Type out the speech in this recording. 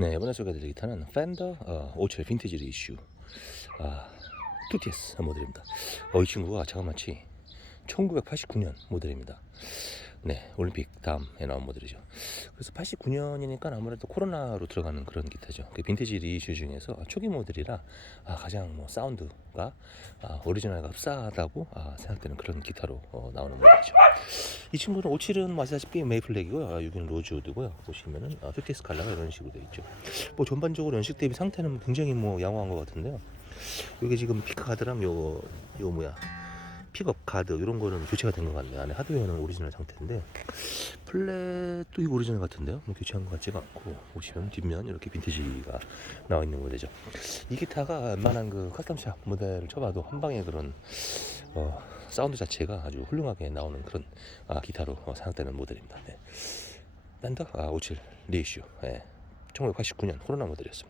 네, 이번에 소개해드릴 기타는 팬더 어, 57 빈티지 리슈 아, 2TS 모델입니다. 어, 이 친구가 자그마치 1989년 모델입니다. 네, 올림픽 다음에 나온 모델이죠. 그래서 89년이니까 아무래도 코로나로 들어가는 그런 기타죠. 그 빈티지 리슈 중에서 초기 모델이라 아, 가장 뭐 사운드가 아, 오리지널과 흡사하다고 아, 생각되는 그런 기타로 어, 나오는 모델이죠. 이 친구는 57은 뭐 아시다시피 메이플렉이고요. 아, 6은 로즈우드고요. 보시면은 아, 50S 칼라가 이런 식으로 되어 있죠. 뭐 전반적으로 연식 대비 상태는 굉장히 뭐 양호한 것 같은데요. 이게 지금 피크 가드랑 요, 요 뭐야 픽업 가드 이런 거는 교체가 된 것 같네요. 안에 하드웨어는 오리지널 상태인데 플랫도 오리지널 같은데요. 뭐 교체한 것 같지가 않고 보시면 뒷면 이렇게 빈티지가 나와 있는 모델이죠. 이 기타가 웬만한 그 커스텀샵 모델을 쳐봐도 한 방에 그런 어, 사운드 자체가 아주 훌륭하게 나오는 그런 아, 기타로 어, 생각되는 모델입니다. 네. 밴더 아, 57 리이슈 예. 1989년 코로나 모델이었습니다.